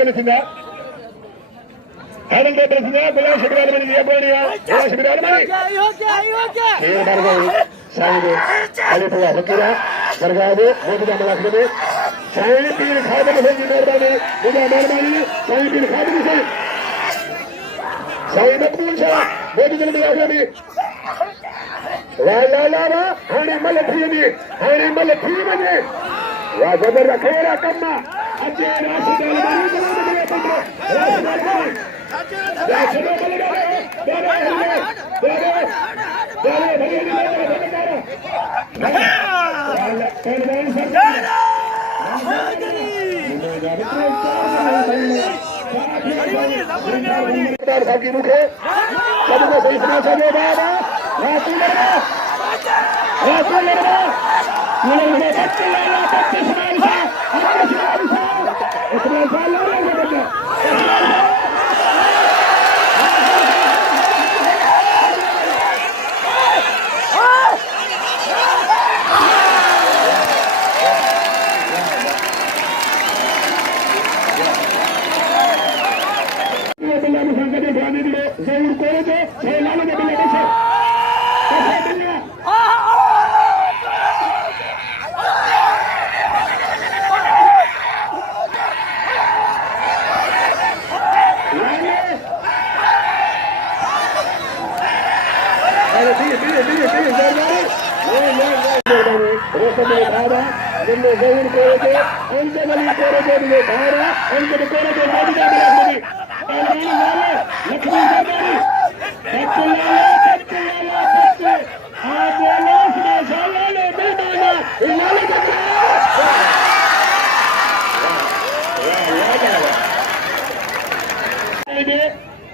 తెలిసిందా ఆనంద తెలిసిందా గులాబీ శిబిరాలు మని ఏబోనియా గులాబీ శిబిరాలు మని ఏ మార్గం సాయిదు అలిపుగా హకిరా దర్గావు మోదుగా మలాఖనే సాయి పీర్ ఖాదర్ హోగి మెహర్బానీ ముదా మెహర్బానీ సాయి పీర్ ఖాదర్ से साई मकबूल शाह मोदी जल्दी आखिरी वाह ला ला वाह हाने मल थी मने वाह जबर रखेरा कम्मा अजय राशिद अलमानी जल्दी बने पंद्रह राशिद अलमानी की मुखे सबको सही सुना चाहिए बाबा रासूल लड़वा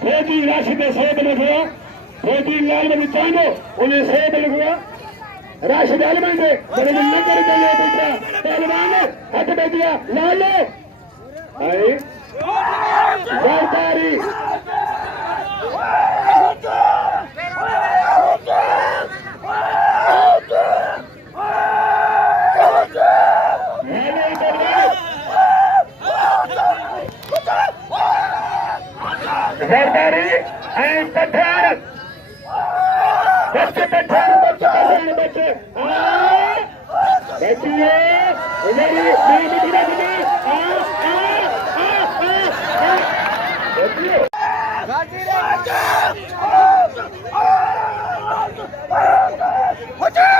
फौजी राशि में 100 बन गया फौजी लाल में चांदो उन्हें 100 बन गया राशिद आलमन से बड़े न कर दिया पुत्रा पहलवान हाथ में दिया लालो आई सरदारी सरदारी एंड पठान बच्चे बैठिए इधर सरदारी बच्चे